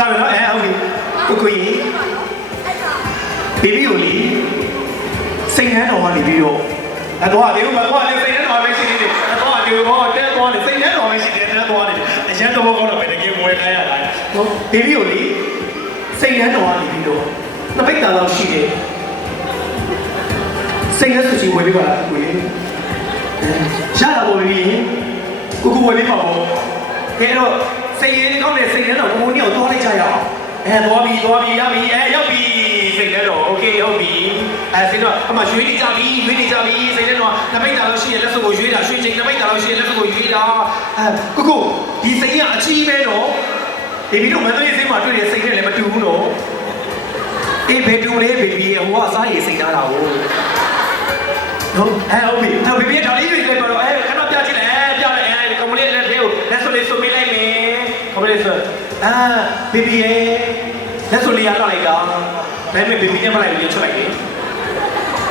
စားမယ်နော်အဲဟုတ်ပြီကိုကိုကြီးဘီဘီကိုလီစိတ်နှမ်းတော်ကနေပြီးတော့အတော့ဒီမှာတော့စိတ်နှမ်းတော်ပဲရှိနေတယ်အတော့ဒီဘောတဲတော့စိတ်နှမ်းတော်ပဲရှိတယ်တဲတော့တယ်အရန်တော့ကောင်းတော့ပဲတကယ်မွေးခိုင်းရတာဟုတ်ဘီဘီကိုလီစိတ်နှမ်းတော်ကနေပြီးတော့နှစ်ပိတ်တာလောက်ရှိတယ်စိတ်နှမ်းစုချီဝယ်ပြီးပါလားကိုကြီးရတာပေါ့ဘီဘီကိုကိုဝယ်ပြီးပါပေါ့ကဲတော့စိတ်ရင်းကောင်းတဲ့စိတ်ထဲတော့ဘုံဘုံညောက်သွားလိုက်ကြရ အောင်အဲသွားပြီသွားပြီရပြီအဲရောက်ပြီစိတ်ထဲတော့โอเคဟုတ်ပြီအဲစိတ်တော့အမရွေးနေကြပြီရွေးနေကြပြီစိတ်ထဲတော့နမိတ်တာလို့ရှိရင်လက်စုပ်ကိုရွေးတာရွှေချိန်နမိတ်တာလို့ရှိရင်လက်စုပ်ကိုရွေးတာအဲကိုကိုဒီစိတ်ကအကြီးပဲတော့ဘေဘီတို့မန္တလေးစိတ်မှာတွေ့တဲ့စိတ်နဲ့လည်းမတူဘူးတော့အေးဘယ်တူလဲဘေဘီဟိုကအစားရည်စိတ်ထားတာကိုနော်အဲဟုတ်ပြီနောက်ဘေဘီကဒါလေးတွေလည်းတော့အဲခဏပြကြည့်လိုက်အဲပြလိုက်အဲကမလေးလည်းသေးလက်စုပ်လေးစုပ်ပေးလိုက်မယ်ကမလေးဆို အာဘေဘီရဲ့လက်စုပ်လေးရတော့လိုက်တာဘယ်မဲ့ဘေဘီနဲ့မလိုက်ဘူးချက်လိုက်တယ်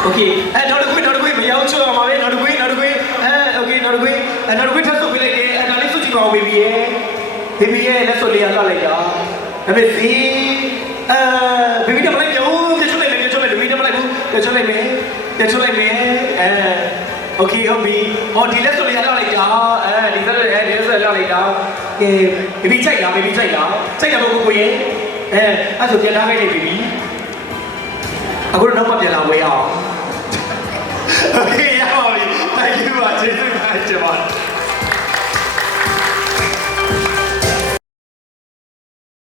โอเคအဲနောက်တစ်ခွေးနောက်တစ်ခွေးမရအောင်ချောအောင်ပါပဲနောက်တစ်ခွေးနောက်တစ်ခွေးအဲโอเคနောက်တစ်ခွေးအဲနောက်တစ်ခွေးထပ်စုပ်ပေးလိုက်တယ်အဲဒါလေးစုပ်ကြည့်ပါဦးဘေဘီရဲ့ဘေဘီရဲ့လက်စုပ်လေးရတော့လိုက်တာဒါပေမဲ့စီအဲဘေဘီနဲ့မလိုက်ဘူးပြချွတ်လိုက်မယ်ပြချွတ်လိုက်ဘေဘီနဲ့မလိုက်ဘူးပြချွတ်လိုက်မယ်ပြချွတ်လိုက်မယ်အဲ โอเคဟုတ်ပြီဟောဒီလက်စုပ်လေးရတော့လိုက်တာအဲဒီလက်အဲဒီလက်စုပ်ရတော့လိုက်တာ ကဲဘေဘီချိန်လားဘေဘီချိန်လားချိန်တယ်ဘကိုကိုရဲ့အဲအဲ့ဆိုပြန်ထားခဲ့လိုက်ပြီအခုတော့နောက်မှပြန်လာဝဲအောင်โอเคရပါပြီ thank you ပါကျေးဇူးပါကျေးဇူးပါ